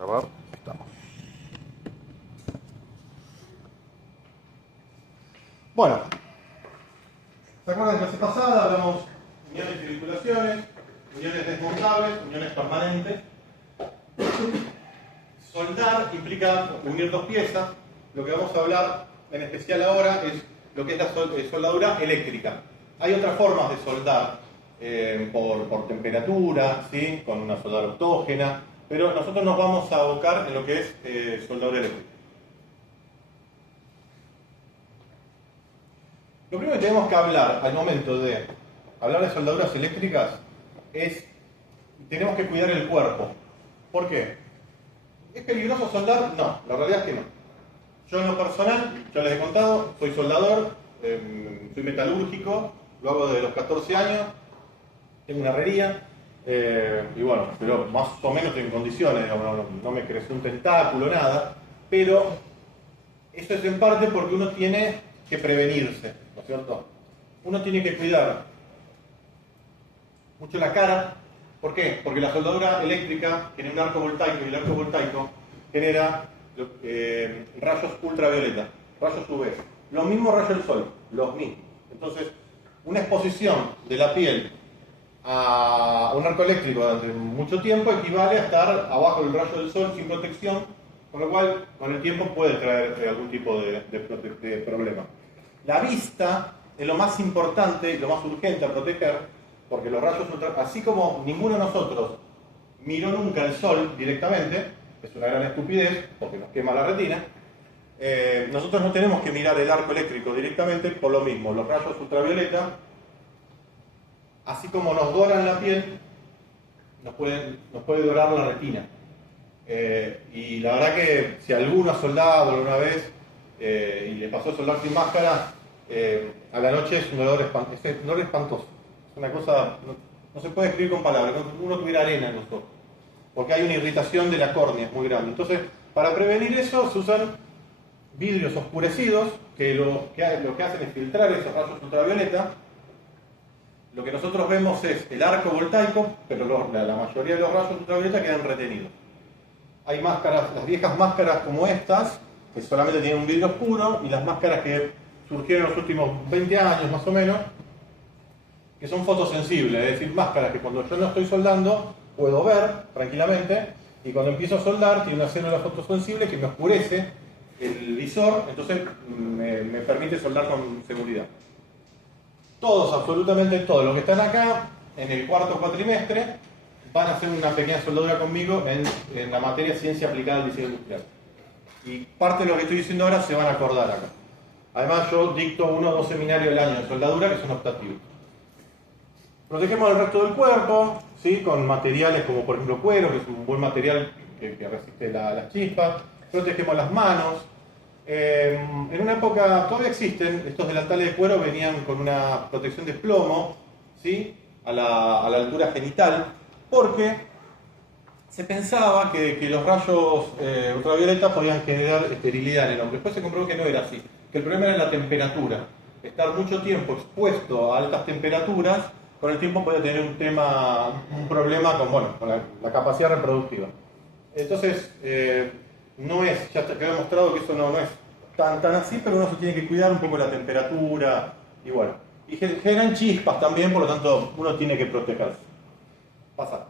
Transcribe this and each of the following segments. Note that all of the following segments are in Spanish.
Grabar, estamos. Bueno, ¿se acuerdan de la clase pasada? Hablamos de uniones y vinculaciones, uniones desmontables, uniones permanentes. Soldar implica unir dos piezas. Lo que vamos a hablar en especial ahora es lo que es la soldadura eléctrica. Hay otras formas de soldar por temperatura, ¿sí? Con una soldadura autógena, pero nosotros nos vamos a abocar en lo que es soldadura eléctrica. Lo primero que tenemos que hablar al momento de hablar de soldaduras eléctricas es tenemos que cuidar el cuerpo. ¿Por qué? ¿Es peligroso soldar? No, la realidad es que no. Yo en lo personal, ya les he contado, soy soldador, soy metalúrgico, lo hago desde los 14 años, tengo una herrería, y bueno, pero más o menos estoy en condiciones, digamos, no me creció un tentáculo, nada, pero eso es en parte porque uno tiene que prevenirse, ¿no es cierto? Uno tiene que cuidar mucho la cara. ¿Por qué? Porque la soldadura eléctrica tiene un arco voltaico y el arco voltaico genera rayos ultravioleta, rayos UV. Los mismos rayos del sol, los mismos. Entonces, una exposición de la piel a un arco eléctrico durante mucho tiempo equivale a estar abajo del rayo del sol sin protección, con lo cual con el tiempo puede traer algún tipo de problema. La vista es lo más importante y lo más urgente a proteger, porque los rayos ultravioleta, así como ninguno de nosotros miró nunca el sol directamente, es una gran estupidez porque nos quema la retina, nosotros no tenemos que mirar el arco eléctrico directamente por lo mismo. Los rayos ultravioleta, así como nos doran la piel, nos puede dorar la retina. Y la verdad que si alguno ha soldado alguna vez y le pasó a soldar sin máscara, a la noche es un dolor espantoso. Es una cosa, no se puede escribir con palabras, uno tuviera arena en los ojos, porque hay una irritación de la córnea muy grande. Entonces, para prevenir eso se usan vidrios oscurecidos que lo que hacen es filtrar esos rayos ultravioleta. Lo que nosotros vemos es el arco voltaico, pero la mayoría de los rayos ultravioleta quedan retenidos. Hay máscaras, las viejas máscaras como estas, que solamente tienen un vidrio oscuro, y las máscaras que surgieron en los últimos 20 años más o menos, que son fotosensibles, es decir, máscaras que cuando yo no estoy soldando puedo ver tranquilamente, y cuando empiezo a soldar tiene una célula fotosensible que me oscurece el visor, entonces me permite soldar con seguridad. Todos, absolutamente todos los que están acá en el cuarto cuatrimestre van a hacer una pequeña soldadura conmigo en la materia Ciencia Aplicada al Diseño Industrial. Y parte de lo que estoy diciendo ahora se van a acordar acá. Además yo dicto 1 o 2 seminarios al año de soldadura que son optativos. Protegemos el resto del cuerpo, ¿sí? Con materiales como por ejemplo cuero, que es un buen material que resiste las chispas. Protegemos las manos. En una época, todavía existen, estos delantales de cuero venían con una protección de plomo, ¿sí? a la altura genital, porque se pensaba que los rayos ultravioleta podían generar esterilidad en el hombre. Después se comprobó que no era así, que el problema era la temperatura. Estar mucho tiempo expuesto a altas temperaturas, con el tiempo puede tener un problema con la capacidad reproductiva. Entonces, ya quedó demostrado que eso no es tan así, pero uno se tiene que cuidar un poco la temperatura y bueno. Y generan chispas también, por lo tanto uno tiene que protegerse. Pasa.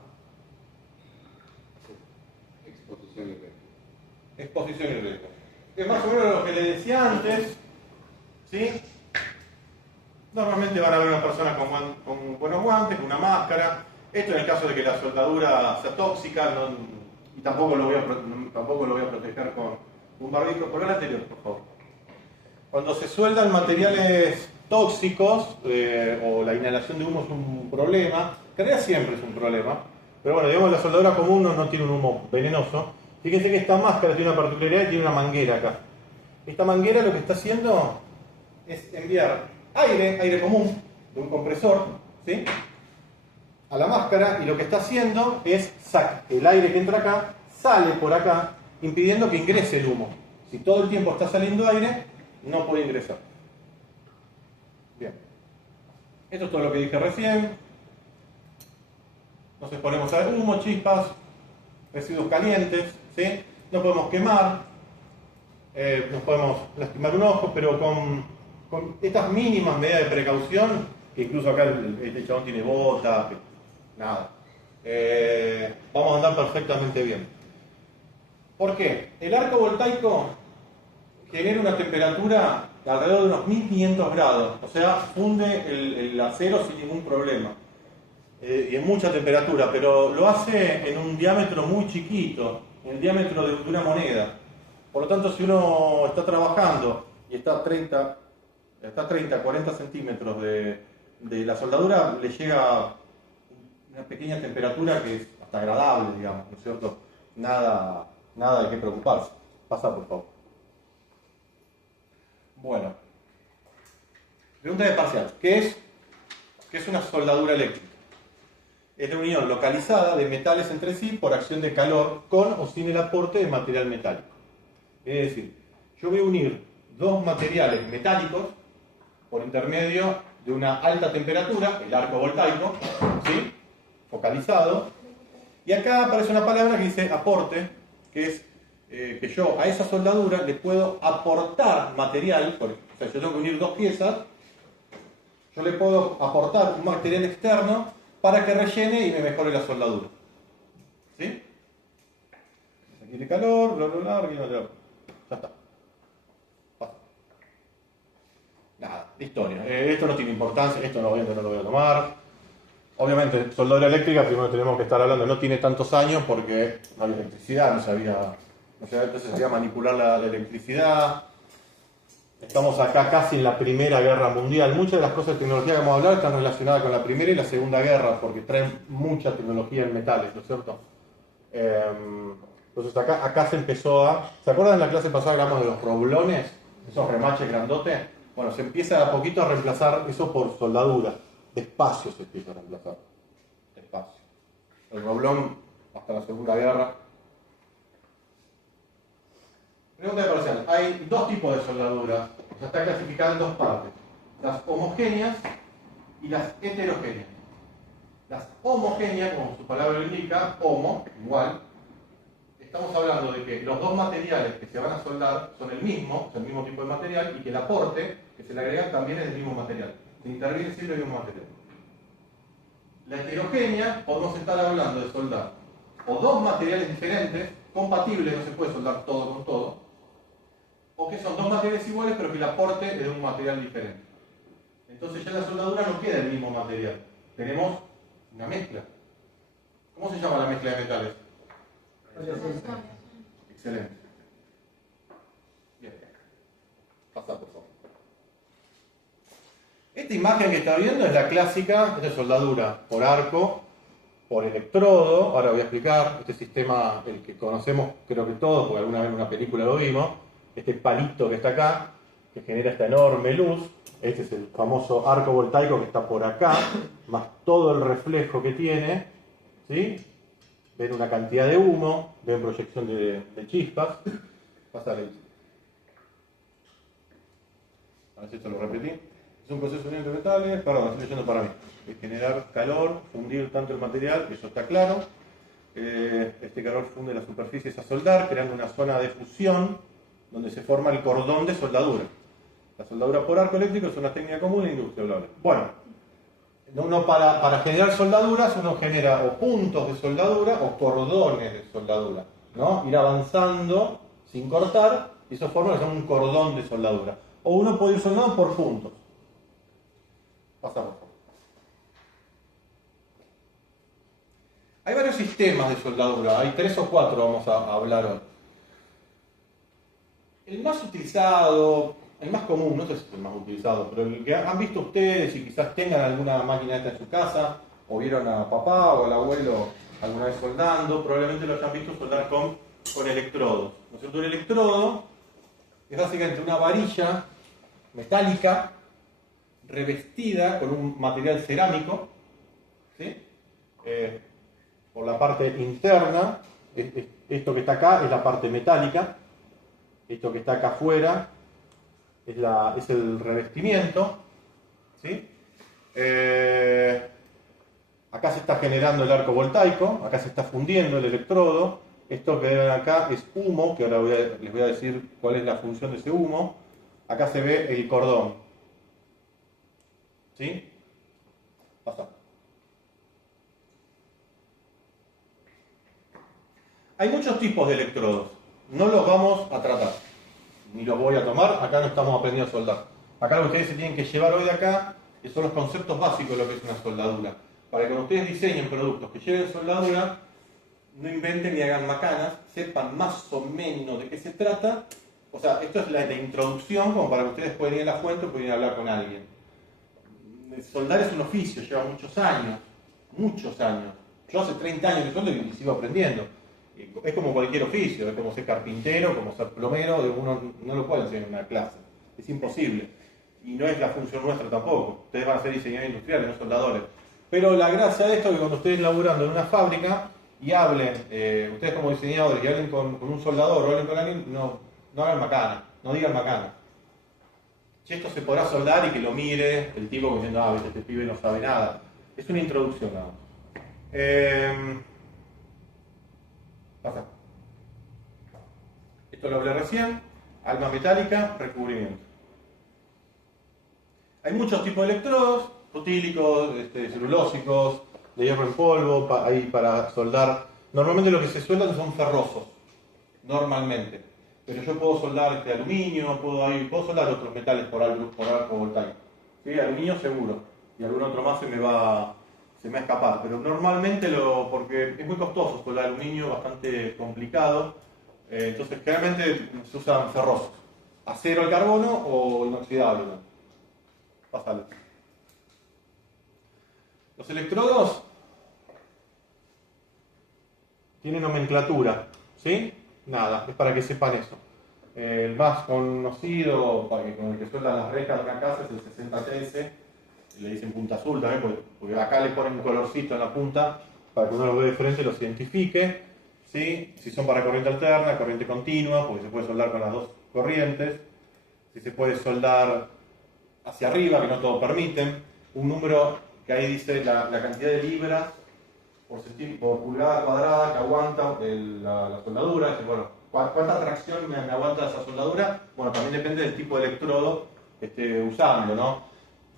Exposición y riesgo. Exposición y riesgo. Es más o menos lo que le decía antes, ¿sí? Normalmente van a ver una persona con buenos guantes, con una máscara. Esto en el caso de que la soldadura sea tóxica, y tampoco lo voy a proteger con un barbijo. Por el anterior, por favor. Cuando se sueldan materiales tóxicos o la inhalación de humo es un problema, que en realidad siempre es un problema, pero bueno, digamos la soldadura común no tiene un humo venenoso. Fíjense que esta máscara tiene una particularidad y tiene una manguera acá. Esta manguera lo que está haciendo es enviar aire común de un compresor, ¿sí? A la máscara, y lo que está haciendo es el aire que entra acá sale por acá, impidiendo que ingrese el humo. Si todo el tiempo está saliendo aire, no puede ingresar. Bien. Esto es todo lo que dije recién. Nos exponemos a humo, chispas, residuos calientes, ¿sí? ¿sí? No podemos quemar, nos podemos lastimar un ojo, pero con estas mínimas medidas de precaución, que incluso acá este chabón tiene botas, nada, vamos a andar perfectamente bien. ¿Por qué? El arco voltaico genera una temperatura de alrededor de unos 1500 grados, o sea, funde el acero sin ningún problema. Y en mucha temperatura, pero lo hace en un diámetro muy chiquito, en el diámetro de una moneda. Por lo tanto, si uno está trabajando y está a 30, 40 centímetros de la soldadura, le llega una pequeña temperatura que es hasta agradable, digamos, ¿no es cierto? Nada de qué preocuparse. Pasa, por favor. Bueno. Pregunta de parcial. ¿Qué es una soldadura eléctrica? Es la unión localizada de metales entre sí por acción de calor con o sin el aporte de material metálico. Es decir, yo voy a unir dos materiales metálicos por intermedio de una alta temperatura, el arco voltaico, ¿sí? Focalizado, y acá aparece una palabra que dice aporte, que es que yo a esa soldadura le puedo aportar material, o sea, yo tengo que unir dos piezas, yo le puedo aportar un material externo para que rellene y me mejore la soldadura. ¿Sí? Aquí de calor, bla, bla, bla, aquí no, ya está. Pasa. Nada, historia. Esto no tiene importancia, esto no lo voy a tomar. Obviamente, soldadura eléctrica, primero tenemos que estar hablando, no tiene tantos años porque no había electricidad, no sabía, entonces se sabía manipular la electricidad. Estamos acá casi en la Primera Guerra Mundial. Muchas de las cosas de tecnología que vamos a hablar están relacionadas con la Primera y la Segunda Guerra, porque traen mucha tecnología en metales, ¿no es cierto? Entonces acá se empezó a... ¿Se acuerdan en la clase pasada que hablamos de los roblones? Esos remaches grandotes. Bueno, se empieza de a poquito a reemplazar eso por soldadura. Despacio se empieza a reemplazar. Despacio. El roblón hasta la Segunda Guerra. Pregunta de parcial. Hay dos tipos de soldaduras. Se está clasificada en dos partes. Las homogéneas y las heterogéneas. Las homogéneas, como su palabra lo indica, homo, igual. Estamos hablando de que los dos materiales que se van a soldar son el mismo tipo de material, y que el aporte que se le agrega también es del mismo material. Se interviene siempre el mismo material. La heterogénea, podemos estar hablando de soldar o dos materiales diferentes, compatibles, no se puede soldar todo con todo, o que son dos materiales iguales pero que el aporte es de un material diferente. Entonces ya la soldadura no queda el mismo material. Tenemos una mezcla. ¿Cómo se llama la mezcla de metales? Excelente. Bien. Pasa, por favor. Esta imagen que está viendo es la clásica de soldadura por arco, por electrodo. Ahora voy a explicar este sistema, el que conocemos creo que todos, porque alguna vez en una película lo vimos. Este palito que está acá, que genera esta enorme luz. Este es el famoso arco voltaico que está por acá, más todo el reflejo que tiene, ¿sí? Ven una cantidad de humo, ven proyección de chispas. Pásale. A ver si esto lo repetí. Es un proceso unión de metales, perdón, estoy leyendo para mí. Es generar calor, fundir tanto el material, eso está claro. Este calor funde las superficies a soldar, creando una zona de fusión donde se forma el cordón de soldadura. La soldadura por arco eléctrico es una técnica común en la industria, bla, bla. Bueno, uno para generar soldaduras, uno genera o puntos de soldadura o cordones de soldadura, ¿no? Ir avanzando sin cortar, y eso forma un cordón de soldadura. O uno puede ir soldando por puntos. Pasamos. Hay varios sistemas de soldadura, hay 3 o 4 vamos a hablar hoy. El más utilizado, el más común, no sé si es el más utilizado, pero el que han visto ustedes y quizás tengan alguna máquina esta en su casa, o vieron a papá o al abuelo alguna vez soldando, probablemente lo hayan visto soldar con electrodos. ¿No es cierto? El electrodo es básicamente una varilla metálica revestida con un material cerámico, ¿sí? Por la parte interna, esto que está acá es la parte metálica, esto que está acá afuera es el revestimiento, ¿sí? Acá se está generando el arco voltaico, acá se está fundiendo el electrodo, Esto que ven acá es humo, que ahora les voy a decir cuál es la función de ese humo. Acá se ve el cordón. ¿Sí? Pasa. Hay muchos tipos de electrodos. No los vamos a tratar. Ni los voy a tomar. Acá no estamos aprendiendo a soldar. Acá lo que ustedes se tienen que llevar hoy de acá son los conceptos básicos de lo que es una soldadura. Para que cuando ustedes diseñen productos que lleven soldadura, no inventen ni hagan macanas, sepan más o menos de qué se trata. O sea, esto es la introducción como para que ustedes puedan ir a la fuente o puedan ir a hablar con alguien. Soldar es un oficio, lleva muchos años. Muchos años. Yo hace 30 años que soldo y sigo aprendiendo. Es como cualquier oficio, es como ser carpintero, como ser plomero, uno no lo puede enseñar en una clase. Es imposible. Y no es la función nuestra tampoco. Ustedes van a ser diseñadores industriales, no soldadores. Pero la gracia de esto es que cuando ustedes laburando en una fábrica y hablen, ustedes como diseñadores, y hablen con un soldador o hablen con alguien, no hagan macana, no digan macana. Si esto se podrá soldar y que lo mire el tipo diciendo, ah, este pibe no sabe nada. Es una introducción nada más. Pasa. Esto lo hablé recién. Alma metálica, recubrimiento. Hay muchos tipos de electrodos, butílicos, celulósicos, de hierro en polvo, ahí para soldar. Normalmente lo que se sueldan son ferrosos, normalmente. Pero yo puedo soldar aluminio, puedo soldar otros metales por arco voltaico. ¿Sí? Aluminio seguro, y algún otro más se me va a escapar. Pero normalmente, porque es muy costoso soldar aluminio, bastante complicado, entonces generalmente se usan ferrosos. Acero al carbono o inoxidable, ¿no? Pásale. Los electrodos tienen nomenclatura, ¿sí? Nada, es para que sepan eso. El más conocido, con el que sueldan las rejas de una casa, es el 6013, le dicen punta azul también, porque acá le ponen un colorcito en la punta para que uno lo vea de frente y los identifique, ¿sí? Si son para corriente alterna, corriente continua, porque se puede soldar con las dos corrientes, si se puede soldar hacia arriba, que no todo permiten, un número que ahí dice la cantidad de libras por pulgada cuadrada que aguanta la soldadura. Dice, bueno, ¿cuánta tracción me aguanta esa soldadura? Bueno, también depende del tipo de electrodo que esté usando, ¿no?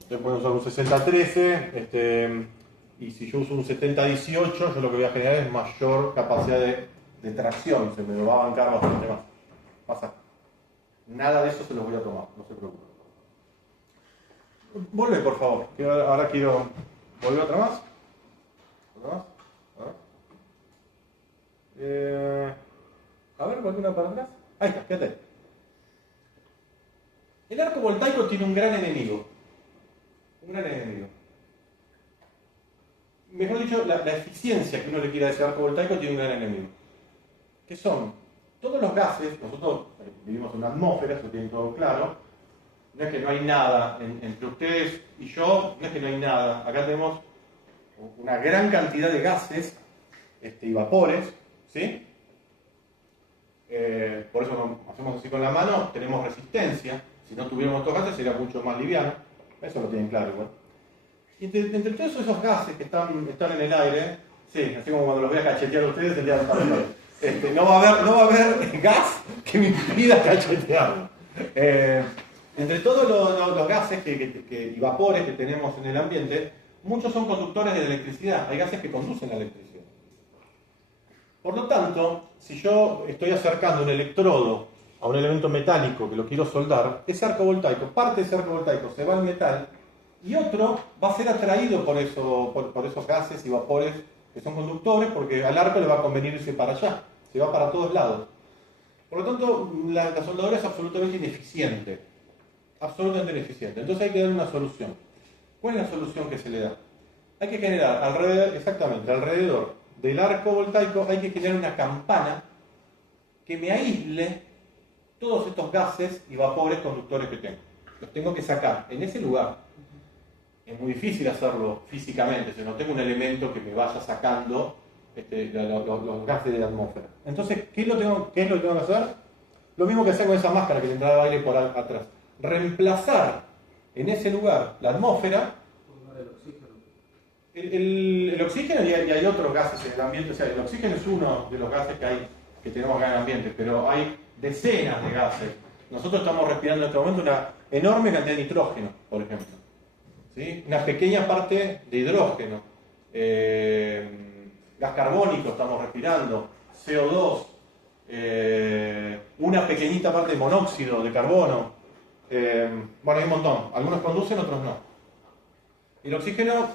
Ustedes pueden usar un 6013, y si yo uso un 7018, yo lo que voy a generar es mayor capacidad de tracción, se me lo va a bancar bastante más. Pasa. Nada de eso se los voy a tomar, no se preocupen. Vuelve, por favor, que ahora quiero... ¿Volver otra más? ¿Otra más? A ver, vuelve una para atrás. Ahí está, fíjate. El arco voltaico tiene un gran enemigo. Un gran enemigo. Mejor dicho, la eficiencia que uno le quiera a ese arco voltaico tiene un gran enemigo. ¿Qué son? Todos los gases, nosotros vivimos en una atmósfera, eso tiene todo claro. No es que no hay nada entre ustedes y yo, no es que no hay nada. Acá tenemos una gran cantidad de gases y vapores, ¿sí? Por eso lo hacemos así con la mano, tenemos resistencia. Si no tuviéramos estos gases sería mucho más liviano. Eso lo tienen claro igual. Y entre todos esos gases que están en el aire, sí, así como cuando los voy a cachetear a ustedes el día del partido. No va a haber gas que me impida cachetearlo. Entre todos los gases y vapores que tenemos en el ambiente, muchos son conductores de la electricidad. Hay gases que conducen la electricidad. Por lo tanto, si yo estoy acercando un electrodo a un elemento metálico que lo quiero soldar, ese arco voltaico, parte de ese arco voltaico se va al metal y otro va a ser atraído por esos gases y vapores que son conductores, porque al arco le va a convenir irse para allá, se va para todos lados. Por lo tanto, la soldadura es absolutamente ineficiente. Absolutamente ineficiente. Entonces hay que dar una solución. ¿Cuál es la solución que se le da? Hay que generar alrededor del arco voltaico, hay que generar una campana que me aísle todos estos gases y vapores conductores que tengo. Los tengo que sacar en ese lugar. Es muy difícil hacerlo físicamente, si no tengo un elemento que me vaya sacando los gases de la atmósfera. Entonces, ¿qué es lo que tengo que hacer? Lo mismo que hacer con esa máscara que le entraba aire por atrás. Reemplazar en ese lugar la atmósfera, el oxígeno, y hay otros gases en el ambiente. O sea, el oxígeno es uno de los gases que hay que tenemos acá en el ambiente, pero hay decenas de gases. Nosotros estamos respirando en este momento una enorme cantidad de nitrógeno, por ejemplo. ¿Sí? Una pequeña parte de hidrógeno. Gas carbónico estamos respirando, CO2, una pequeñita parte de monóxido de carbono. Bueno, hay un montón. Algunos conducen, otros no. El oxígeno,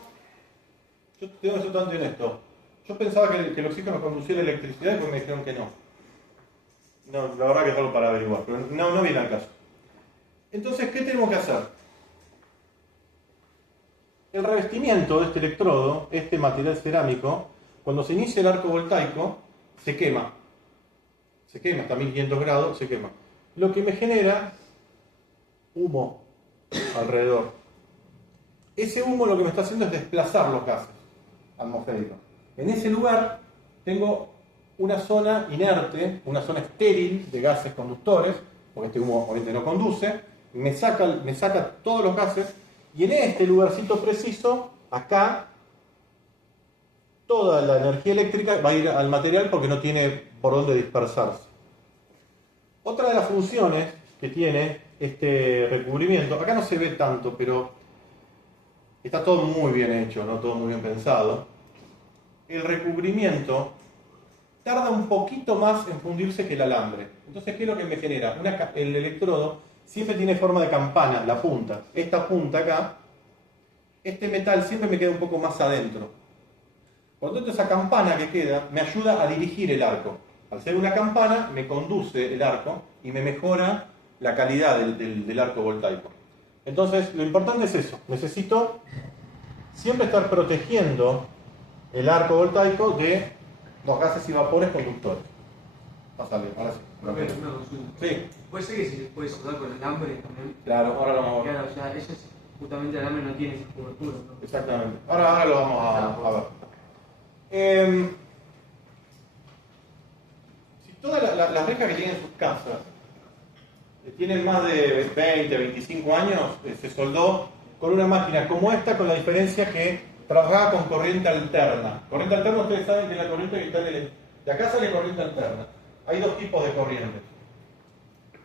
yo tengo que ser totalmente honesto. Yo pensaba que el oxígeno conducía la electricidad y después me dijeron que no. No, la verdad que es algo para averiguar, pero no viene al caso. Entonces, ¿qué tenemos que hacer? El revestimiento de este electrodo, este material cerámico, cuando se inicia el arco voltaico, se quema. Se quema, hasta 1500 grados, se quema. Lo que me genera humo alrededor. Ese humo lo que me está haciendo es desplazar los gases atmosféricos. En ese lugar tengo una zona inerte, una zona estéril de gases conductores, porque este humo obviamente no conduce, me saca todos los gases, y en este lugarcito preciso, acá, toda la energía eléctrica va a ir al material porque no tiene por dónde dispersarse. Otra de las funciones que tiene este recubrimiento, acá no se ve tanto, pero está todo muy bien hecho, ¿no? Todo muy bien pensado. El recubrimiento tarda un poquito más en fundirse que el alambre. Entonces, ¿qué es lo que me genera? El electrodo siempre tiene forma de campana, la punta. Esta punta acá, este metal siempre me queda un poco más adentro. Por lo tanto, esa campana que queda me ayuda a dirigir el arco. Al ser una campana, me conduce el arco y me mejora la calidad del arco voltaico. Entonces, lo importante es eso. Necesito siempre estar protegiendo el arco voltaico de los gases y vapores conductores. Pásale, ahora sí. Una consulta. Sí. ¿Puede ser que se les puede soldar con alambre también? Claro, ahora lo vamos a ver. Claro, o sea, ellos justamente el alambre no tiene esa cobertura, ¿no? Exactamente. Ahora lo vamos a ver. Si todas las rejas que tienen sus casas tienen más de 20, 25 años, se soldó con una máquina como esta, con la diferencia que trabajaba con corriente alterna. Corriente alterna, ustedes saben que la corriente que está de acá sale corriente alterna. Hay dos tipos de corrientes.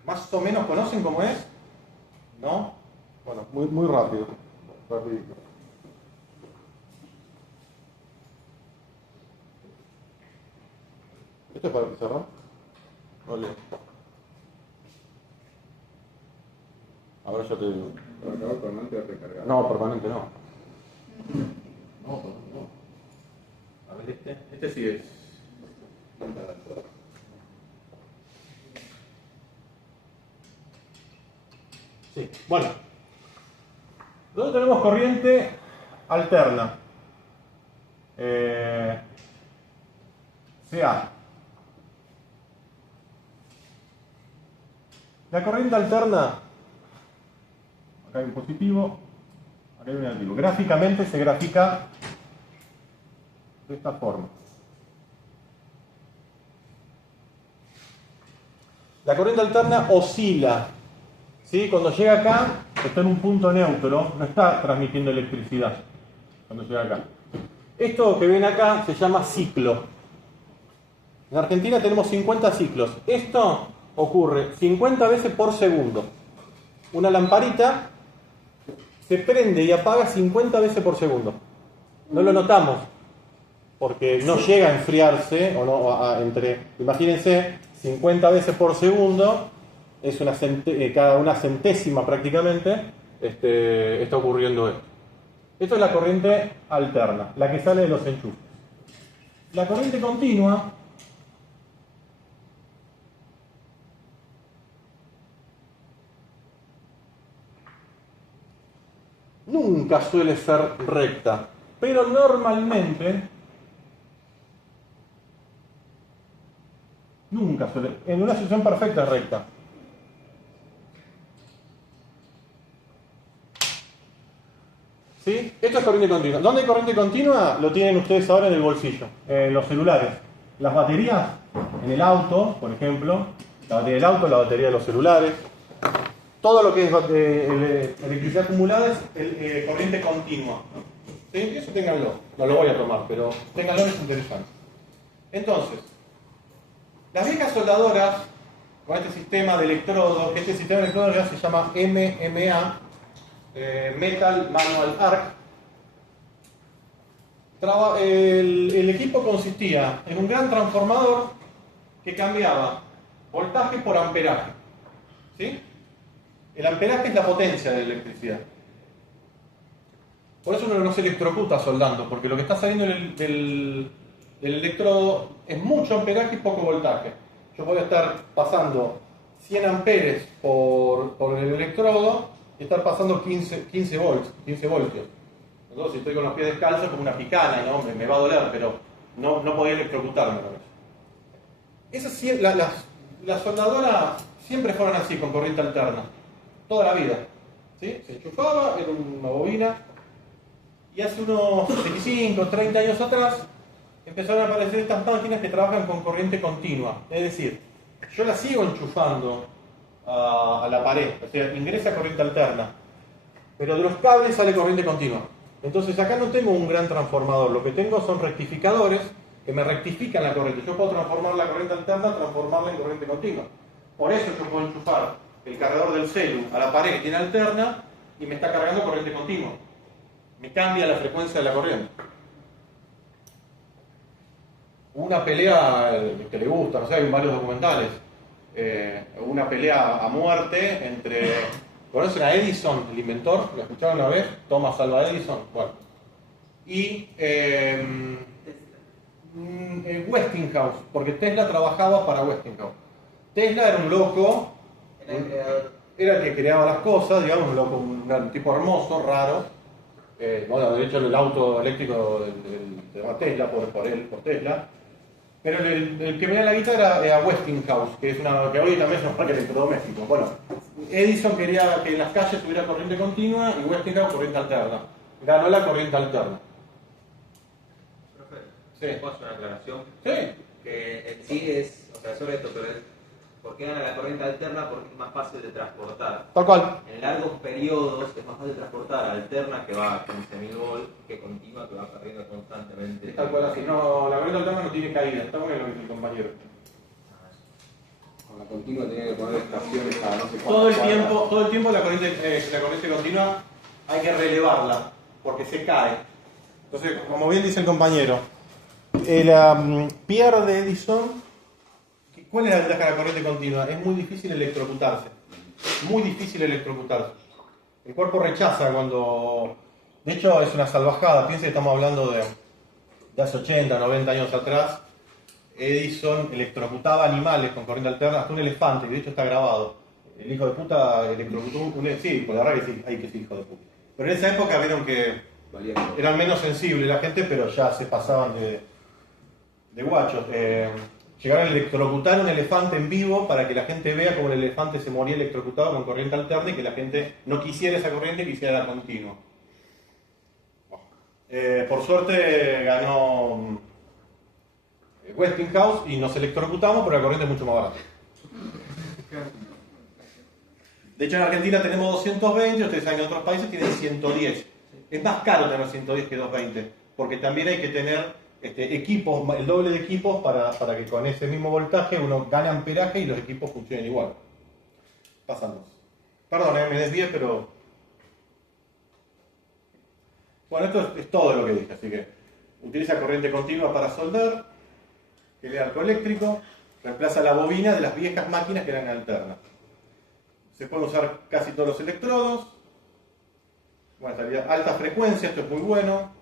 ¿Más o menos conocen cómo es? ¿No? Bueno, muy rápido. Rapidito. ¿Esto es para cerrar? Vale. Ahora ya te digo. ¿Para acabar permanente o recargar? No, permanente no. No, permanente no. A ver, este sí es. Sí, bueno. Nosotros tenemos corriente alterna. CA. La corriente alterna, acá hay un positivo, acá hay un negativo. Gráficamente se grafica de esta forma. La corriente alterna oscila, ¿sí? Cuando llega acá, está en un punto neutro, no está transmitiendo electricidad. Cuando llega acá. Esto que ven acá se llama ciclo. En Argentina tenemos 50 ciclos. Esto ocurre 50 veces por segundo. Una lamparita se prende y apaga 50 veces por segundo. No lo notamos, porque no llega a enfriarse, o no, imagínense, 50 veces por segundo, es cada una centésima prácticamente, está ocurriendo esto. Esto es la corriente alterna, la que sale de los enchufes. La corriente continua nunca suele ser recta, pero normalmente nunca suele, en una situación perfecta es recta. ¿Sí? Esto es corriente continua. ¿Dónde hay corriente continua? Lo tienen ustedes ahora en el bolsillo. Los celulares. Las baterías en el auto, por ejemplo. La batería del auto, la batería de los celulares. Todo lo que es electricidad acumulada es corriente continua. ¿Sí? Eso ténganlo. No lo voy a tomar, pero ténganlo, es interesante. Entonces, Las viejas soldadoras, con este sistema de electrodos, que este sistema de electrodos ya se llama MMA, Metal Manual Arc, el equipo consistía en un gran transformador que cambiaba voltaje por amperaje. ¿Sí? El amperaje es la potencia de la electricidad. Por eso uno no se electrocuta soldando, porque lo que está saliendo del electrodo es mucho amperaje y poco voltaje. Yo voy a estar pasando 100 amperes por el electrodo y estar pasando 15 voltios. Entonces, si estoy con los pies descalzos, como una picana, ¿no? Me va a doler, pero no podía electrocutarme con eso. Las soldadoras siempre fueron así, con corriente alterna. Toda la vida. ¿Sí? Se enchufaba, era una bobina. Y hace unos 25, 30 años atrás, empezaron a aparecer estas máquinas que trabajan con corriente continua. Es decir, yo la sigo enchufando a la pared, o sea, ingresa corriente alterna. Pero de los cables sale corriente continua. Entonces acá no tengo un gran transformador, lo que tengo son rectificadores que me rectifican la corriente. Yo puedo transformar la corriente alterna, transformarla en corriente continua. Por eso yo puedo enchufar el cargador del celu a la pared que tiene alterna y me está cargando corriente continua. Me cambia la frecuencia de la corriente. Una pelea que le gusta, no sé, hay varios documentales. Una pelea a muerte entre... ¿Conocen a Edison, el inventor? ¿Lo escucharon una vez? Thomas Alva Edison. Bueno. Y Westinghouse, porque Tesla trabajaba para Westinghouse. Tesla era un loco, era el que creaba las cosas, digamos, un loco, un tipo hermoso, raro. Bueno, de hecho el auto eléctrico se llama Tesla por Tesla. Pero el que venía la guitarra era Westinghouse, que hoy también es un parque electrodoméstico. Bueno, Edison quería que en las calles tuviera corriente continua y Westinghouse corriente alterna. Ganó la corriente alterna. Profe, Sí. ¿puedo hacer una aclaración? Sí. Que en sí es, o sea, sobre esto, pero es, ¿por qué gana la corriente alterna? Porque es más fácil de transportar. Tal cual. En largos periodos es más fácil transportar alterna que va a 15.000 volts que continua que va perdiendo constantemente. Es tal cual así. No, la corriente alterna no tiene caída. Está bueno lo que dice el compañero. Con la continua tenía que poner estaciones para no sé cuánto. Todo el tiempo la corriente continua hay que relevarla, porque se cae. Entonces, como bien dice el compañero, pierde Edison. ¿Cuál es la ventaja de la corriente continua? Es muy difícil electrocutarse. Muy difícil electrocutarse. El cuerpo rechaza cuando... De hecho, es una salvajada. Piensa que estamos hablando de hace 80, 90 años atrás. Edison electrocutaba animales con corriente alterna, hasta un elefante, que de hecho está grabado. El hijo de puta electrocutó sí, por la verdad que sí, hay que ser hijo de puta. Pero en esa época vieron que eran menos sensibles la gente, pero ya se pasaban de guachos. Llegaron a electrocutar un elefante en vivo para que la gente vea cómo el elefante se moría electrocutado con corriente alterna y que la gente no quisiera esa corriente, quisiera la continua. Por suerte ganó Westinghouse y nos electrocutamos, pero la corriente es mucho más barata. De hecho, en Argentina tenemos 220, ustedes saben que en otros países tienen 110. Es más caro tener 110 que 220, porque también hay que tener equipos, el doble de equipos para que con ese mismo voltaje uno gane amperaje y los equipos funcionen igual. Pasamos. Perdón, me desvié, pero... Bueno, esto es todo lo que dije, así que utiliza corriente continua para soldar, el arco eléctrico, reemplaza la bobina de las viejas máquinas que eran alternas. Se pueden usar casi todos los electrodos, bueno, alta frecuencia, esto es muy bueno.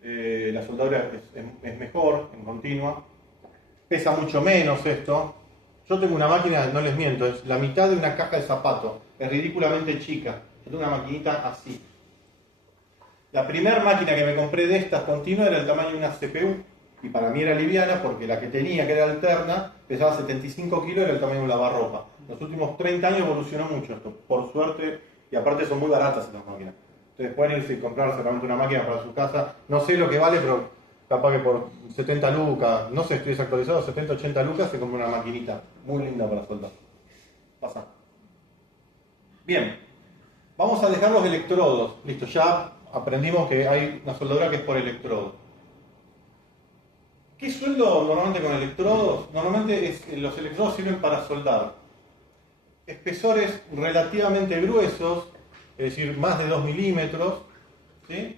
La soldadura es mejor en continua, pesa mucho menos esto. Yo tengo una máquina, no les miento, es la mitad de una caja de zapatos, es ridículamente chica. Yo tengo una maquinita así. La primera máquina que me compré de estas continuas era el tamaño de una CPU y para mí era liviana porque la que tenía, que era alterna, pesaba 75 kilos, era el tamaño de un lavarropa. Los últimos 30 años evolucionó mucho esto, por suerte, y aparte son muy baratas estas máquinas. Ustedes pueden irse y comprarse realmente una máquina para su casa. No sé lo que vale, pero capaz que por 70 lucas, no sé, estoy desactualizado, 70, 80 lucas se compra una maquinita muy linda para soldar. Pasa. Bien, vamos a dejar los electrodos. Listo, ya aprendimos que hay una soldadura que es por electrodo. ¿Qué sueldo normalmente con electrodos? Normalmente los electrodos sirven para soldar espesores relativamente gruesos, es decir, más de 2 milímetros, ¿sí?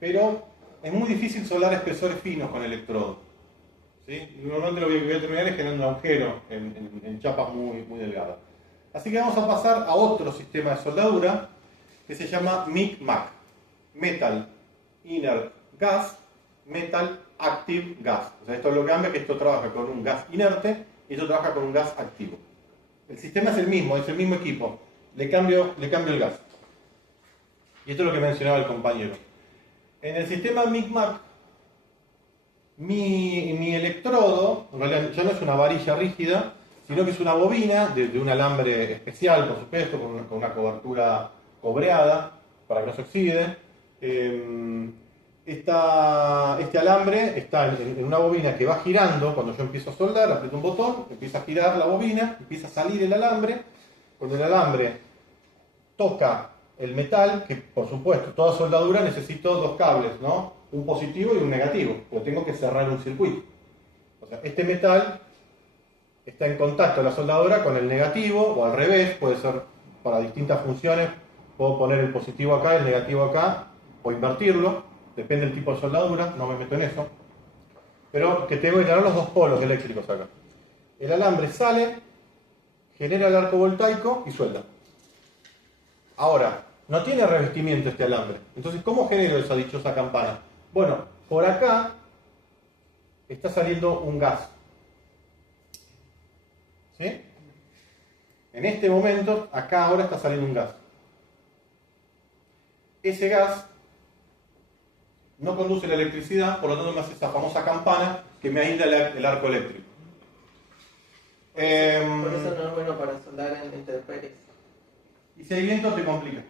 Pero es muy difícil soldar espesores finos con electrodos, ¿sí? Normalmente lo que voy a terminar es generando un agujero en chapas muy delgadas. Así que vamos a pasar a otro sistema de soldadura que se llama MIG-MAG, Metal Inert Gas, Metal Active Gas. O sea, esto lo que cambia es que esto trabaja con un gas inerte y esto trabaja con un gas activo. El sistema es el mismo equipo. Le cambio el gas. Y esto es lo que mencionaba el compañero. En el sistema MIG-MAG, mi electrodo, en realidad ya no es una varilla rígida, sino que es una bobina de un alambre especial, por supuesto, con una cobertura cobreada para que no se oxide. Este alambre está en una bobina que va girando. Cuando yo empiezo a soldar, aprieto un botón, empieza a girar la bobina, empieza a salir el alambre. Cuando el alambre toca el metal, que por supuesto, toda soldadura necesito dos cables, ¿no? Un positivo y un negativo, porque tengo que cerrar un circuito. O sea, este metal está en contacto la soldadura con el negativo, o al revés, puede ser para distintas funciones. Puedo poner el positivo acá, el negativo acá, o invertirlo, depende del tipo de soldadura, no me meto en eso. Pero que tengo que tener los dos polos eléctricos acá. El alambre sale, genera el arco voltaico y suelda. Ahora, no tiene revestimiento este alambre. Entonces, ¿cómo genero esa dichosa campana? Bueno, por acá está saliendo un gas. ¿Sí? En este momento, acá ahora está saliendo un gas. Ese gas no conduce la electricidad, por lo tanto me hace esa famosa campana que me aísla el arco eléctrico. Por eso no es bueno para soldar en intemperies. Y si hay viento te complica.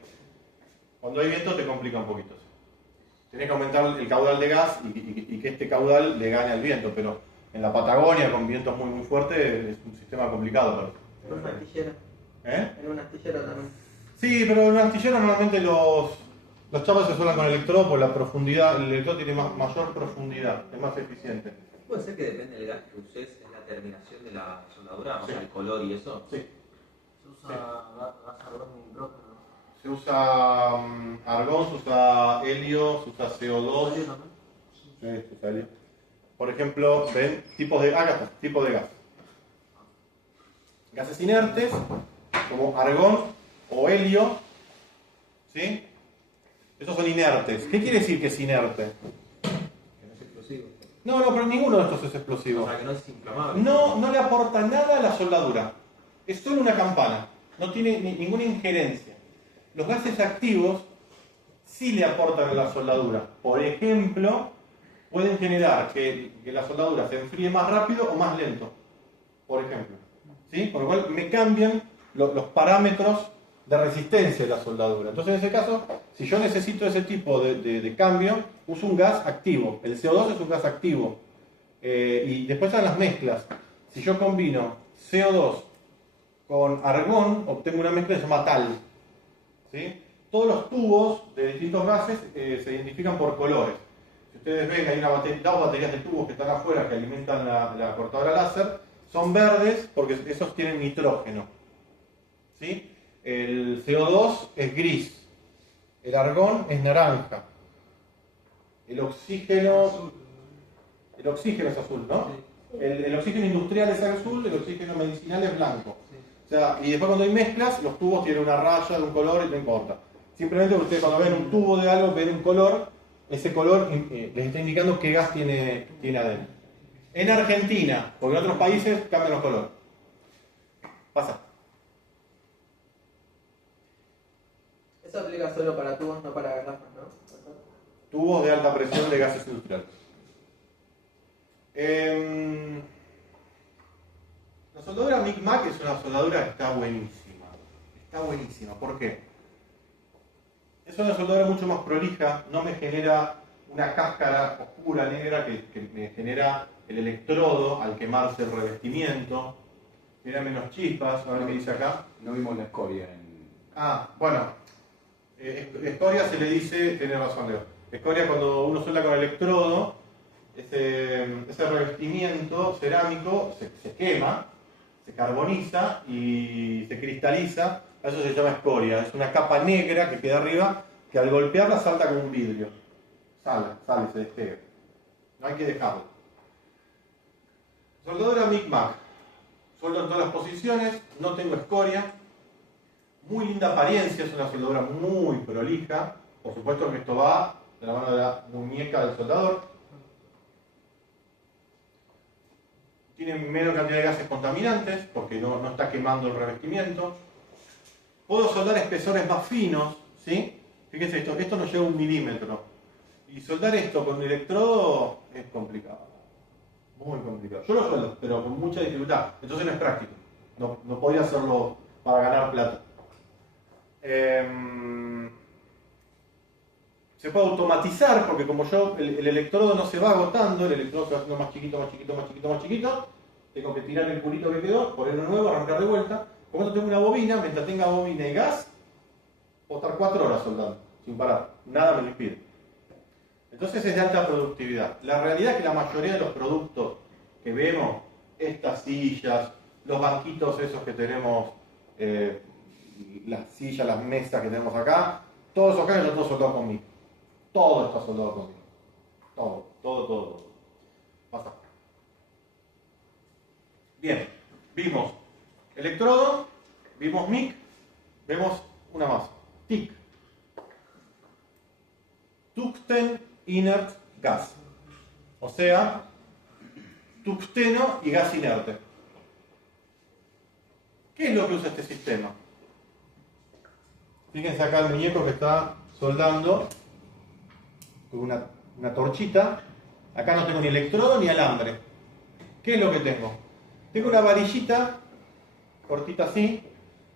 Cuando hay viento te complica un poquito. Tenés que aumentar el caudal de gas y que este caudal le gane al viento, pero en la Patagonia con vientos muy fuertes es un sistema complicado. En un astillero. En un astillero también. Sí, pero en un astillero normalmente los chapas se suelan con electrodo por la profundidad. El electrodo tiene mayor profundidad, es más eficiente. ¿Puede ser que depende del gas que uses en la terminación de la soldadura? O Sí. sea, el color y eso. Sí. Se usa gas argón y hidrógeno. Se usa argón, se usa helio, se usa CO2. ¿Helio también? Sí, se usa helio. Por ejemplo, ven tipos de gas. Gases inertes, como argón o helio, ¿sí? Esos son inertes. ¿Qué quiere decir que es inerte? Que no es explosivo. No, pero ninguno de estos es explosivo. O sea, que no es inflamable. No le aporta nada a la soldadura. Es solo una campana. No tiene ninguna injerencia. Los gases activos sí le aportan a la soldadura. Por ejemplo, pueden generar que la soldadura se enfríe más rápido o más lento. Por ejemplo. ¿Sí? Con lo cual me cambian los parámetros de resistencia de la soldadura. Entonces, en ese caso, si yo necesito ese tipo de cambio, uso un gas activo. El CO2 es un gas activo. Y después están las mezclas. Si yo combino CO2 con argón, obtengo una mezcla que se llama TAL. ¿Sí? Todos los tubos de distintos gases se identifican por colores. Si ustedes ven, hay dos baterías de tubos que están afuera que alimentan la cortadora láser. Son verdes porque esos tienen nitrógeno. ¿Sí? El CO2 es gris. El argón es naranja. El oxígeno es azul, ¿no? El oxígeno industrial es azul, el oxígeno medicinal es blanco. O sea, y después cuando hay mezclas, los tubos tienen una raya de un color y no importa. Simplemente ustedes cuando ven un tubo de algo, ven un color, ese color les está indicando qué gas tiene adentro. En Argentina, porque en otros países cambian los colores. Pasa. Eso aplica solo para tubos, no para garrafas, ¿no? Tubos de alta presión de gases industriales. La soldadura MIG-MAG es una soldadura que está buenísima. Está buenísima. ¿Por qué? Es una soldadura mucho más prolija, no me genera una cáscara oscura, negra, que me genera el electrodo al quemarse el revestimiento. Genera menos chispas, a ver qué dice acá. No vimos la escoria en... Bueno. Escoria se le dice, tiene razón Leo. Escoria cuando uno suelda con electrodo, ese revestimiento cerámico se quema, se carboniza y se cristaliza. A eso se llama escoria. Es una capa negra que queda arriba que al golpearla salta como un vidrio. Sale, se despega. No hay que dejarlo. Soldadura Mic-Mac. Soldo en todas las posiciones, no tengo escoria. Muy linda apariencia, es una soldadura muy prolija. Por supuesto que esto va de la mano de la muñeca del soldador. Tiene menos cantidad de gases contaminantes porque no está quemando el revestimiento. Puedo soldar espesores más finos, ¿sí? Fíjense esto no llega a 1 milímetro. Y soldar esto con un electrodo es complicado. Muy complicado. Yo lo sueldo, pero con mucha dificultad. Entonces no es práctico. No podía hacerlo para ganar plata. Se puede automatizar porque como el electrodo no se va agotando, el electrodo se va haciendo más chiquito, tengo que tirar el culito que quedó, poner uno nuevo, arrancar de vuelta. Como esto tengo una bobina, mientras tenga bobina y gas, puedo estar 4 horas soldando, sin parar, nada me lo impide. Entonces es de alta productividad. La realidad es que la mayoría de los productos que vemos, estas sillas, los banquitos esos que tenemos, las sillas, las mesas que tenemos acá, todo eso acá está todo soldado conmigo. Todo está soldado conmigo. Todo. Pasa. Bien, vimos electrodo, vimos mic, vemos una más. TIC. Tungsten Inert Gas. O sea, tungsteno y gas inerte. ¿Qué es lo que usa este sistema? Fíjense acá el muñeco que está soldando con una torchita. Acá no tengo ni electrodo ni alambre. ¿Qué es lo que tengo? Tengo una varillita cortita así,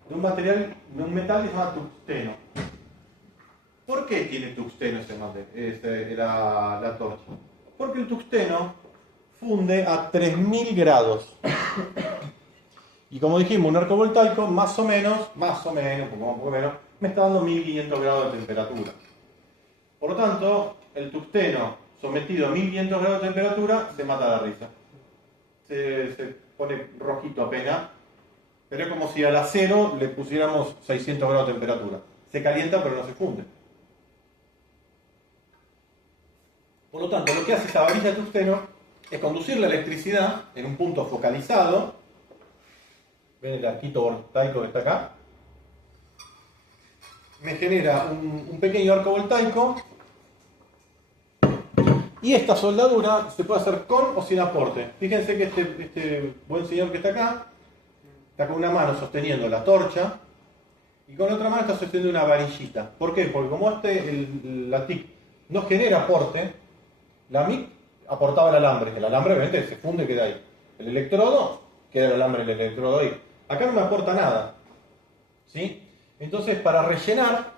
de un material, de un metal que se llama tungsteno. ¿Por qué tiene tungsteno la torcha? Porque el tungsteno funde a 3000 grados. Y como dijimos, un arco voltaico más o menos, un poco menos, me está dando 1500 grados de temperatura. Por lo tanto, el tungsteno sometido a 1500 grados de temperatura se mata de risa. Se pone rojito apenas, pero es como si al acero le pusiéramos 600 grados de temperatura. Se calienta pero no se funde. Por lo tanto, lo que hace esta varilla de tungsteno es conducir la electricidad en un punto focalizado. ¿Ven el arquito voltaico que está acá? Me genera un pequeño arco voltaico. Y esta soldadura se puede hacer con o sin aporte. Fíjense que este buen señor que está acá, está con una mano sosteniendo la torcha y con la otra mano está sosteniendo una varillita. ¿Por qué? Porque como la TIC no genera aporte, la MIC aportaba el alambre obviamente se funde y queda ahí. El electrodo, queda el alambre del electrodo ahí. Acá no me aporta nada. ¿Sí? Entonces para rellenar,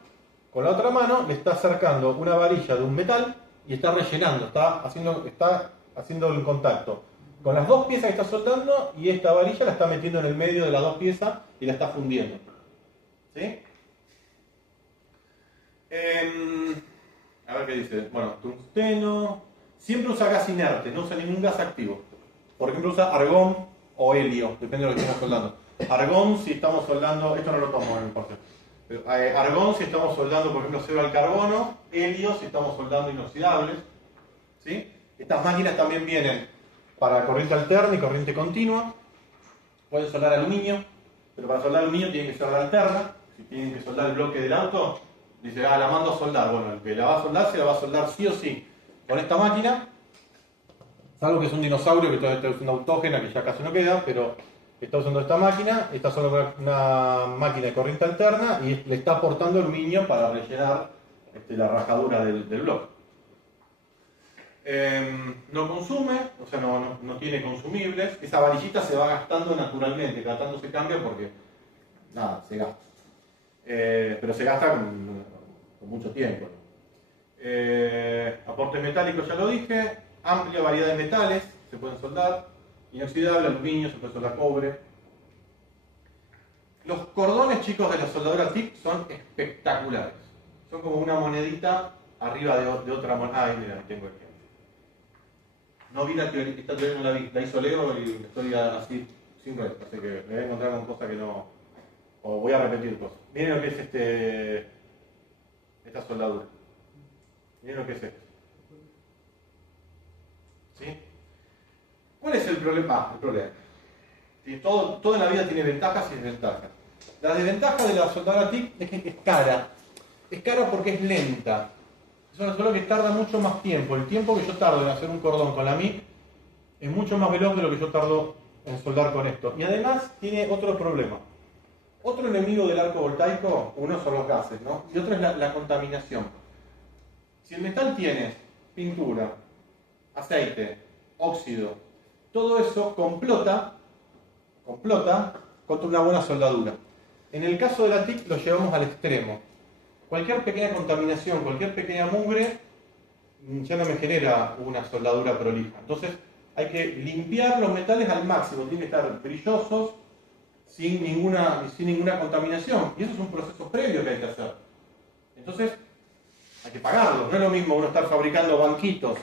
con la otra mano le está acercando una varilla de un metal y está rellenando, está haciendo el contacto con las dos piezas que está soldando y esta varilla la está metiendo en el medio de las dos piezas y la está fundiendo. ¿Sí? A ver qué dice. Bueno, tungsteno. Siempre usa gas inerte, no usa ningún gas activo. Por ejemplo, usa argón o helio, depende de lo que estemos soldando. Argón si estamos soldando, esto no lo tomo en el porcel. Argón si estamos soldando, por ejemplo, cero al carbono. Helio si estamos soldando inoxidables. ¿Sí? Estas máquinas también vienen para corriente alterna y corriente continua. Pueden soldar aluminio, pero para soldar aluminio tienen que ser la alterna. Si tienen que soldar el bloque del auto, dice, la mando a soldar. Bueno, el que la va a soldar se la va a soldar sí o sí con esta máquina. Salvo que es un dinosaurio, que todavía es una autógena que ya casi no queda, pero está usando esta máquina. Esta es solo una máquina de corriente alterna y le está aportando aluminio para rellenar la rajadura del bloque. No consume, o sea, no tiene consumibles. Esa varillita se va gastando naturalmente, cada tanto se cambia porque nada, se gasta. Pero se gasta con mucho tiempo. Aportes metálicos ya lo dije, amplia variedad de metales se pueden soldar, inoxidable, aluminio, se puede soldar cobre. Los cordones, chicos, de la soldadura TIC son espectaculares. Son como una monedita arriba de otra moneda. Ahí, mira, tengo el ejemplo. No vi esta teoría no la vi, la hizo Leo y estoy así sin red, así que me voy a encontrar con cosas que no... O voy a repetir cosas. Miren lo que es esta soldadura. Miren lo que es esto. ¿Sí? ¿Cuál es el problema? El problema. ¿Sí? Todo en la vida tiene ventajas y desventajas. La desventaja de la soldadura TIC es que es cara. Es cara porque es lenta. Es una soldadura que tarda mucho más tiempo. El tiempo que yo tardo en hacer un cordón con la MIG es mucho más veloz de lo que yo tardo en soldar con esto. Y además tiene otro problema. Otro enemigo del arco voltaico, uno son los gases, ¿no? Y otro es la contaminación. Si el metal tiene pintura, aceite, óxido, todo eso complota contra una buena soldadura. En el caso de la TIC lo llevamos al extremo. Cualquier pequeña contaminación, cualquier pequeña mugre, ya no me genera una soldadura prolija. Entonces hay que limpiar los metales al máximo, tienen que estar brillosos, sin ninguna contaminación. Y eso es un proceso previo que hay que hacer. Entonces hay que pagarlo. No es lo mismo uno estar fabricando banquitos,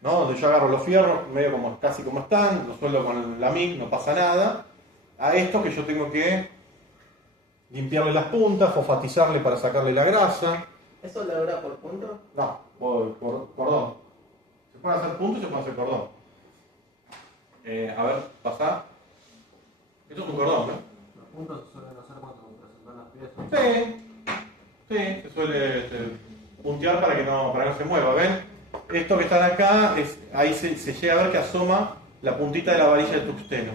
¿no? Donde yo agarro los fierros medio casi como están, los sueldo con la MIG, no pasa nada, a esto que yo tengo que limpiarle las puntas, fosfatizarle para sacarle la grasa. ¿Es soldadura por punto? No, por cordón. Se pueden hacer puntos y se puede hacer cordón. A ver, pasá. Esto es un cordón, ¿no? Los puntos se suelen hacer cuando presentan las piezas. Sí, se suele puntear para que no se mueva, ¿ven? Esto que está de acá, ahí se llega a ver que asoma la puntita de la varilla de tungsteno.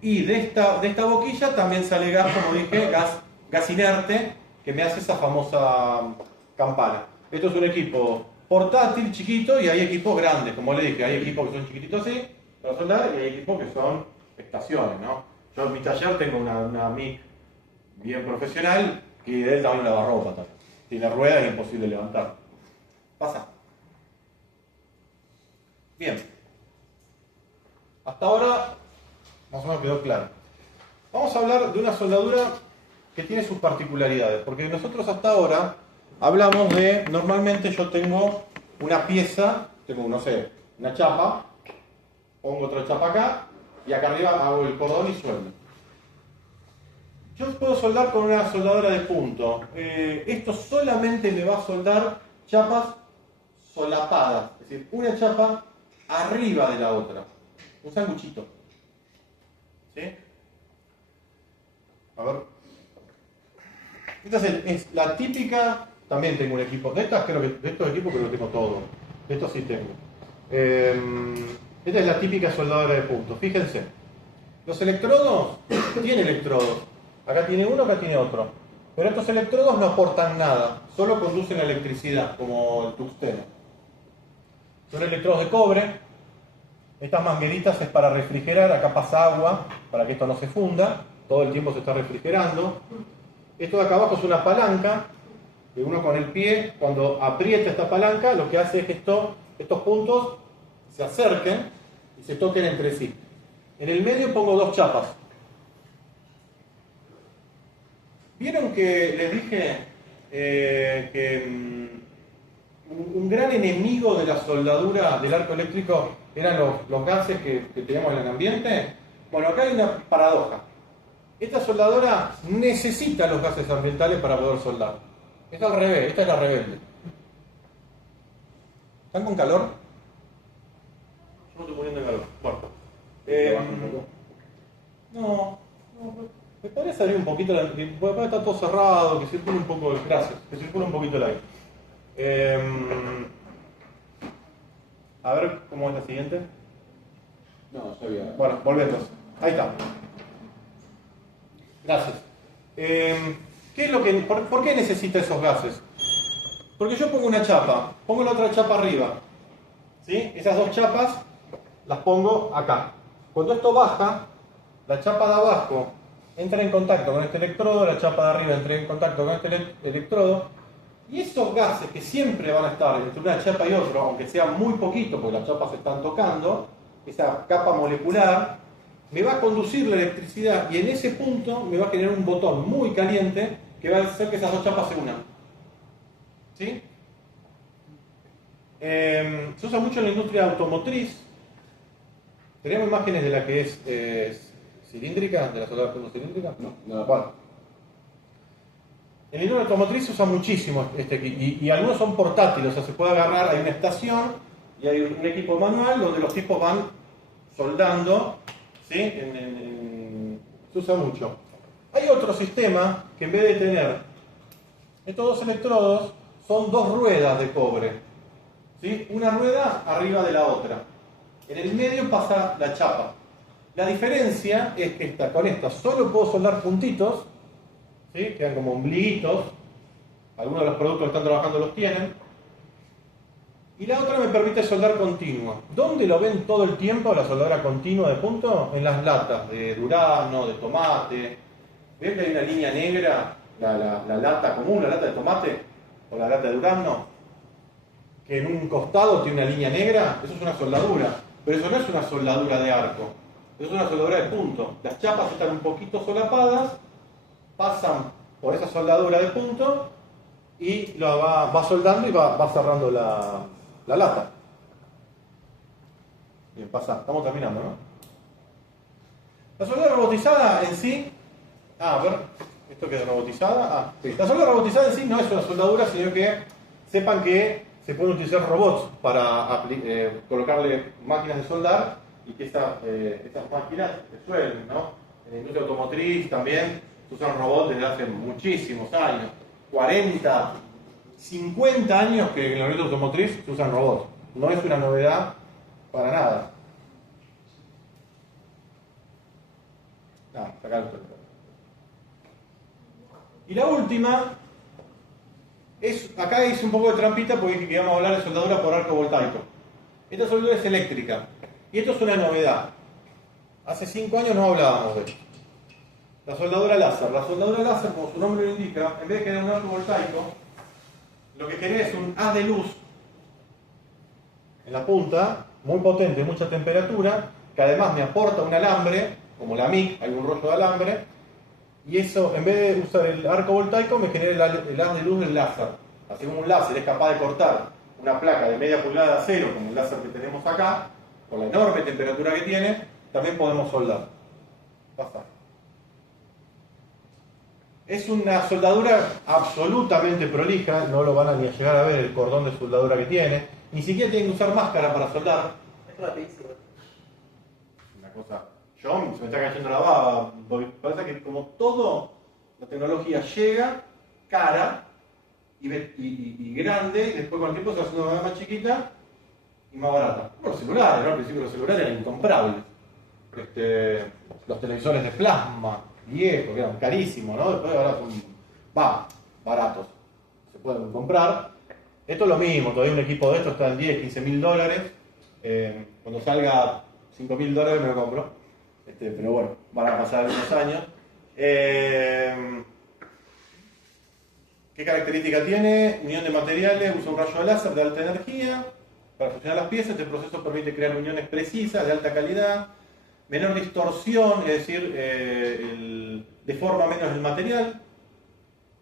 Y de esta boquilla también sale gas, como dije, gas inerte, que me hace esa famosa campana. Esto es un equipo portátil, chiquito, y hay equipos grandes, como le dije, hay equipos que son chiquititos así, para soldar, y hay equipos que son estaciones, ¿no? Yo en mi taller tengo una MIG bien profesional, y de él tamaño de lavarropa también. Tiene ruedas y es imposible levantar. Pasa. Bien. Hasta ahora, más o menos quedó claro. Vamos a hablar de una soldadura que tiene sus particularidades, porque nosotros hasta ahora hablamos de, normalmente yo tengo una pieza, tengo, no sé, una chapa, pongo otra chapa acá, y acá arriba hago el cordón y sueldo. Yo puedo soldar con una soldadora de punto. Esto solamente le va a soldar chapas solapadas, es decir, una chapa arriba de la otra. Un sanguchito. ¿Sí? A ver. Esta es la típica. También tengo un equipo. De estos equipos creo que tengo todo. De estos sí tengo. Esta es la típica soldadora de punto. Fíjense. Los electrodos tienen electrodos. Acá tiene uno, acá tiene otro. Pero estos electrodos no aportan nada. Solo conducen electricidad, como el tungsteno. Son electrodos de cobre. Estas mangueritas es para refrigerar. Acá pasa agua para que esto no se funda. Todo el tiempo se está refrigerando. Esto de acá abajo es una palanca. Que uno con el pie, cuando aprieta esta palanca, lo que hace es que estos puntos se acerquen y se toquen entre sí. En el medio pongo dos chapas. ¿Vieron que les dije que un gran enemigo de la soldadura del arco eléctrico eran los gases que tenemos en el ambiente? Bueno, acá hay una paradoja. Esta soldadora necesita los gases ambientales para poder soldar. Es al revés, esta es la rebelde. ¿Están con calor? Yo no estoy poniendo en calor. Bueno. No, me podría salir un poquito, porque está todo cerrado, que circule un poco el gracias, que circule un poquito el aire. A ver cómo es la siguiente. No, estoy bien. Bueno, volvemos. Ahí está. Gracias. ¿Por qué necesita esos gases? Porque yo pongo una chapa, pongo la otra chapa arriba. ¿Sí? Esas dos chapas las pongo acá. Cuando esto baja, la chapa de abajo entra en contacto con este electrodo, la chapa de arriba entra en contacto con este electrodo, y esos gases que siempre van a estar entre una chapa y otra, aunque sea muy poquito porque las chapas se están tocando, esa capa molecular me va a conducir la electricidad y en ese punto me va a generar un botón muy caliente que va a hacer que esas dos chapas se unan. ¿Sí? Se usa mucho en la industria automotriz. ¿Tenemos imágenes de la que es cilíndrica, de la soldadura cilíndrica? No, nada. Bueno. En la industria automotriz se usa muchísimo este equipo y algunos son portátiles, o sea, se puede agarrar, hay una estación y hay un equipo manual donde los tipos van soldando, ¿sí? Se usa mucho. Hay otro sistema que en vez de tener estos dos electrodos, son dos ruedas de cobre, ¿sí? Una rueda arriba de la otra. En el medio pasa la chapa. La diferencia es que con esta solo puedo soldar puntitos, ¿sí? Quedan como ombliguitos. Algunos de los productos que están trabajando los tienen. Y la otra me permite soldar continua. ¿Dónde lo ven todo el tiempo la soldadura continua de punto? En las latas de durazno, de tomate. ¿Ven que hay una línea negra? La lata común, la lata de tomate o la lata de durazno, que en un costado tiene una línea negra. Eso es una soldadura. Pero eso no es una soldadura de arco. Eso es una soldadura de punto. Las chapas están un poquito solapadas, pasan por esa soldadura de punto y lo va soldando y va cerrando la lata. Bien, pasa. Estamos terminando, ¿no? La soldadura robotizada en sí... a ver, ¿esto que es robotizada? Sí. La soldadura robotizada en sí no es una soldadura, sino que sepan que se pueden utilizar robots para colocarle máquinas de soldar y que estas máquinas resuelven, ¿no? En la industria automotriz también se usan robots desde hace muchísimos años, 40, 50 años que en la industria automotriz se usan robots. No es una novedad para nada. Sacar esto. Y la última, acá hice un poco de trampita porque dije que íbamos a hablar de soldadura por arco voltaico. Esta soldadura es eléctrica. Y esto es una novedad. Hace 5 años no hablábamos de esto. La soldadura láser. La soldadura láser, como su nombre lo indica, en vez de generar un arco voltaico, lo que genera es un haz de luz en la punta, muy potente, mucha temperatura, que además me aporta un alambre, como la MIG, hay un rollo de alambre, y eso, en vez de usar el arco voltaico, me genera el haz de luz del láser. Así como un láser es capaz de cortar una placa de media pulgada de acero, como el láser que tenemos acá, por la enorme temperatura que tiene, también podemos soldar. Pasa. Es una soldadura absolutamente prolija, no lo van a ni a llegar a ver el cordón de soldadura que tiene, ni siquiera tienen que usar máscara para soldar. Es rapidísimo. Una cosa, yo se me está cayendo la baba, porque parece que como todo, la tecnología llega, cara y grande, y después con el tiempo se va haciendo más chiquita y más barata. Como los celulares, ¿no? Al principio los celulares eran incomprables. Los televisores de plasma, viejos, que eran carísimos, ¿no? Después ahora son baratos, se pueden comprar. Esto es lo mismo, todavía un equipo de estos está en 10, 15 mil dólares. Cuando salga 5 mil dólares me lo compro. Pero bueno, van a pasar algunos años. ¿Qué característica tiene? Unión de materiales, usa un rayo de láser de alta energía para fusionar las piezas. Este proceso permite crear uniones precisas de alta calidad, menor distorsión, es decir, deforma menos el material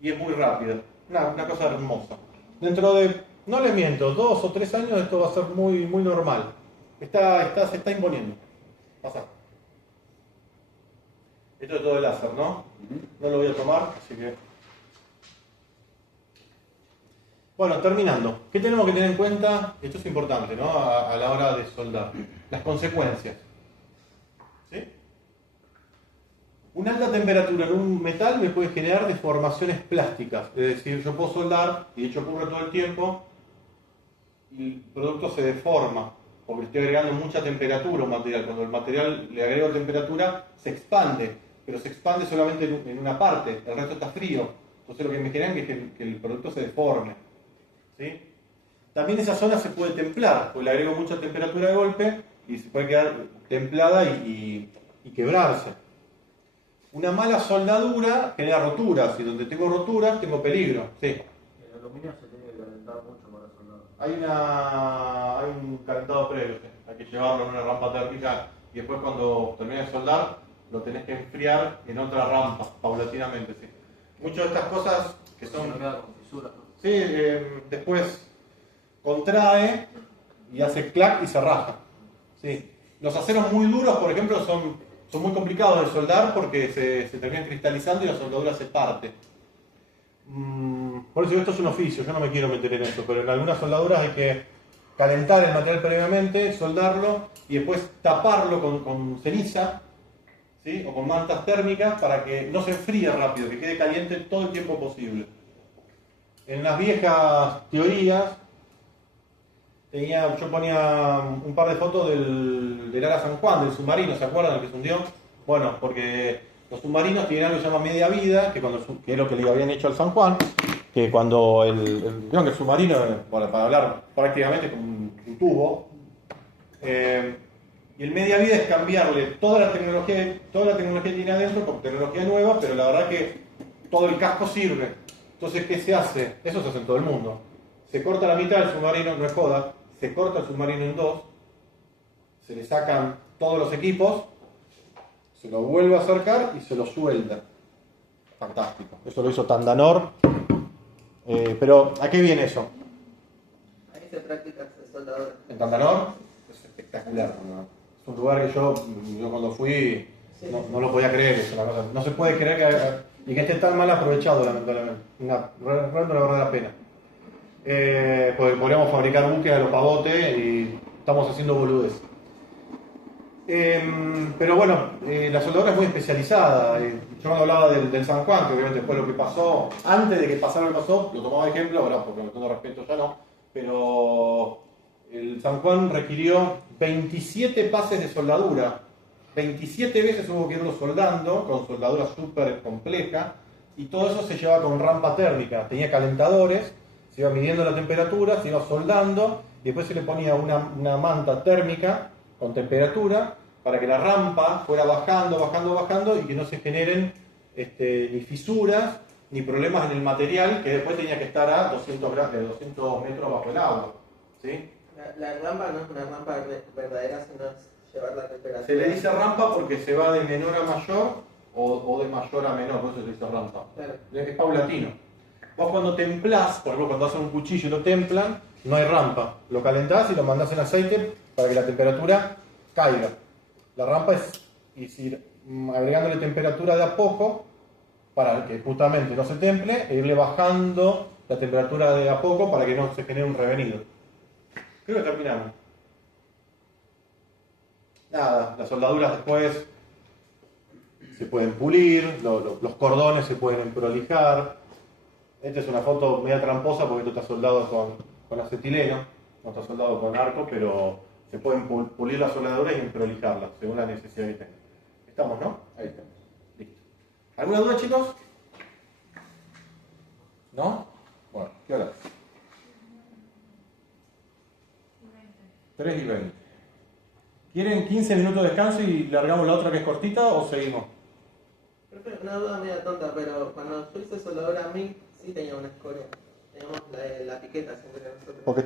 y es muy rápida. Una cosa hermosa. Dentro de, no les miento, 2 o 3 años esto va a ser muy, muy normal. Se está imponiendo. Pasa. Esto es todo el láser, ¿no? No lo voy a tomar, así que... Bueno, terminando. ¿Qué tenemos que tener en cuenta? Esto es importante, ¿no? A la hora de soldar. Las consecuencias. ¿Sí? Una alta temperatura en un metal me puede generar deformaciones plásticas. Es decir, yo puedo soldar, y de hecho ocurre todo el tiempo, y el producto se deforma, porque le estoy agregando mucha temperatura a un material. Cuando el material le agrego temperatura, se expande, pero se expande solamente en una parte, el resto está frío. Entonces lo que me generan es que el producto se deforme. ¿Sí? También esa zona se puede templar, porque le agrego mucha temperatura de golpe y se puede quedar templada y quebrarse. Una mala soldadura genera roturas, y donde tengo roturas tengo peligro. Sí. El aluminio se tiene que calentar mucho para soldar. Hay un calentado previo, sí. Hay que llevarlo en una rampa térmica y después cuando termines de soldar lo tenés que enfriar en otra rampa, paulatinamente. Sí. Muchas de estas cosas que son... Se queda con fisuras, ¿no? Sí, después contrae y hace clac y se raja. ¿Sí? Los aceros muy duros, por ejemplo, son muy complicados de soldar porque se terminan cristalizando y la soldadura se parte. Por eso esto es un oficio, yo no me quiero meter en eso, pero en algunas soldaduras hay que calentar el material previamente, soldarlo y después taparlo con ceniza, ¿sí? O con mantas térmicas para que no se enfríe rápido, que quede caliente todo el tiempo posible. En las viejas teorías, yo ponía un par de fotos del Ara San Juan, del submarino, ¿se acuerdan? El que se hundió. Bueno, porque los submarinos tienen algo que se llama media vida, que es lo que le habían hecho al San Juan, que cuando creo que el submarino, bueno, para hablar prácticamente con un tubo, y el media vida es cambiarle toda la tecnología que tiene adentro con tecnología nueva, pero la verdad que todo el casco sirve. Entonces, ¿qué se hace? Eso se hace en todo el mundo. Se corta la mitad del submarino, no es joda, se corta el submarino en dos, se le sacan todos los equipos, se lo vuelve a acercar y se lo suelda. Fantástico. Eso lo hizo Tandanor. Pero, ¿a qué viene eso? Ahí se practica el soldador. ¿En Tandanor? Es espectacular, ¿no? Es un lugar que yo cuando fui no lo podía creer. Es una cosa, no se puede creer que esté tan mal aprovechado, lamentablemente. Realmente una verdadera pena. Porque podríamos fabricar buques a los pavotes y estamos haciendo boludez. Pero bueno, la soldadura es muy especializada. Yo cuando hablaba del San Juan, que obviamente fue lo que pasó, antes de que pasara lo que pasó, lo tomaba de ejemplo, ahora porque con todo respeto ya no, pero el San Juan requirió 27 pases de soldadura. 27 veces hubo que irlo soldando, con soldadura súper compleja, y todo eso se llevaba con rampa térmica. Tenía calentadores, se iba midiendo la temperatura, se iba soldando, y después se le ponía una manta térmica con temperatura para que la rampa fuera bajando y que no se generen ni fisuras ni problemas en el material que después tenía que estar a 200 metros bajo el agua. ¿Sí? La rampa no es una rampa verdadera, sino es llevar la temperatura. Se le dice rampa porque se va de menor a mayor o de mayor a menor, por eso se le dice rampa. Claro. Es paulatino. Vos cuando templás, por ejemplo cuando hacen un cuchillo y lo templan, no hay rampa. Lo calentás y lo mandás en aceite para que la temperatura caiga. La rampa es ir agregándole temperatura de a poco para que justamente no se temple e irle bajando la temperatura de a poco para que no se genere un revenido. Creo que terminamos. Nada, las soldaduras después se pueden pulir, los cordones se pueden prolijar. Esta es una foto media tramposa porque esto está soldado con acetileno, no está soldado con arco, pero se pueden pulir las soldaduras y prolijarlas según la necesidad que tengan. ¿Estamos, no? Ahí estamos. Listo. ¿Alguna duda, chicos? ¿No? Bueno, ¿qué hora es? 3:20. ¿Quieren 15 minutos de descanso y largamos la otra que es cortita o seguimos? Profe, una duda media tonta, pero cuando yo hice soldadura a mí sí tenía una escoria. Teníamos la etiqueta siempre nosotros. Porque